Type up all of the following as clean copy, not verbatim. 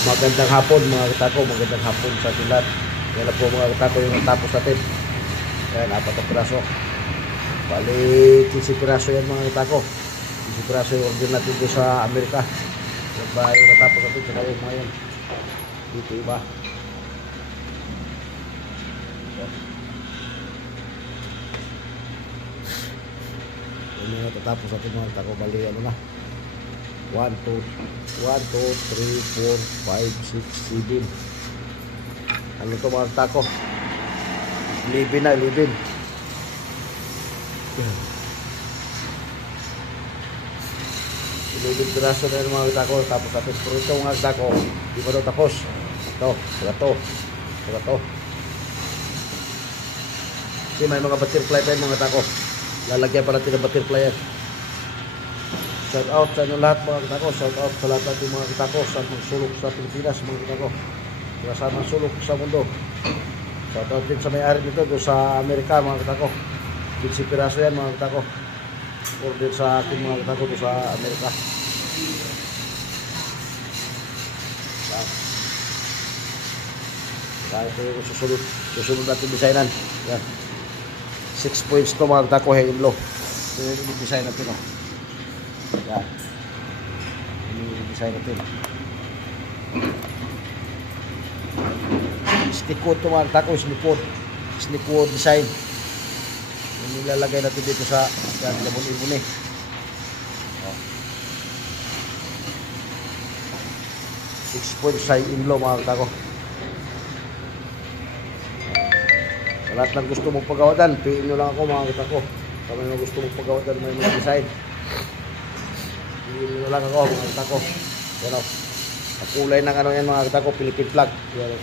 Magandang hapon mga katako, magandang hapon sa ating lahat. Yan na po mga katako yung natapos natin. Yan, 4 na piraso. Bali, 15 piraso yan mga katako. 15 piraso yung order natin dito sa Amerika. Yan ba yung natapos natin sa kayong mga yan. Dito iba. Yan yung natatapos natin mga katako. Bali, ano na. 1, 2, 3, 4, 5, 6, 7. Ano to mga tako? 11 na, 11. 11 piraso na yung mga tako. Tapos natin pero ito mga tako, di pa ito tapos. Ito, saka to. Kasi may mga butterfly pa yung mga tako. Lalagyan pa natin ng butterfly yan. Shout out sa inyo lahat mga katako. Shout out sa lahat natin mga katako sa magsulok sa Pilipinas mga katako. Sa magsulok sa mundo. Shout out din sa may-ari nito doon sa Amerika mga katako. 15 piraso yan mga katako. Order sa akin mga katako doon sa Amerika. Kaya ito yung susunod natin designan. Yan. 6 points to mga katako. Hey, imlo. Ito yung design natin. Yan. Ini design natin. Stick wood ito mga katako. Stick wood design. Yung nilalagay natin dito sa yan, labon-ibon eh. 6 points sa inlo mga katako. Sa lahat ng gusto mong pagawadan, piin nyo lang ako mga katako. Sa mga gusto mong pagawadan, may mga design. Piin nyo lang ako mga katako. Yan o. Ang kulay ng ano yan mga katako, Philippine flag. Yan o.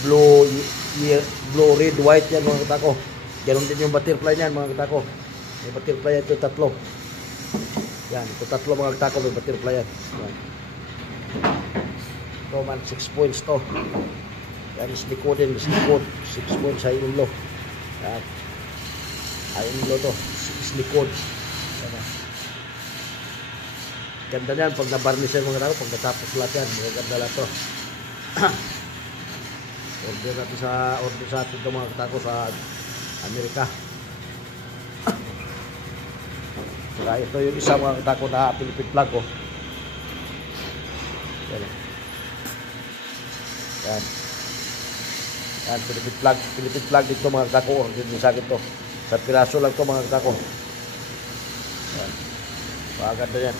Blue, red, white yan mga katako. Ganon din yung butterfly yan mga katako. May butterfly yan ito tatlo. Yan, ito tatlo mga katako, may butterfly yan. Yan. Ito man, 6 points to. Yan, sliko din, sliko. 6 points sa inlo. Yan. Ay inlo to, sliko. Yan na. Ganda yan, pag nabarnis yan mga katako, pag natapos lahat yan, mga ganda lahat to. Order sa atin ito mga katako sa Amerika. Saka ito yung isa mga katako na Philippine flag oh. Yan. Yan. Yan, Philippine flag dito mga katako. Order din sa akin to. Sa piraso lang to mga katako. Yan. Paganda yan.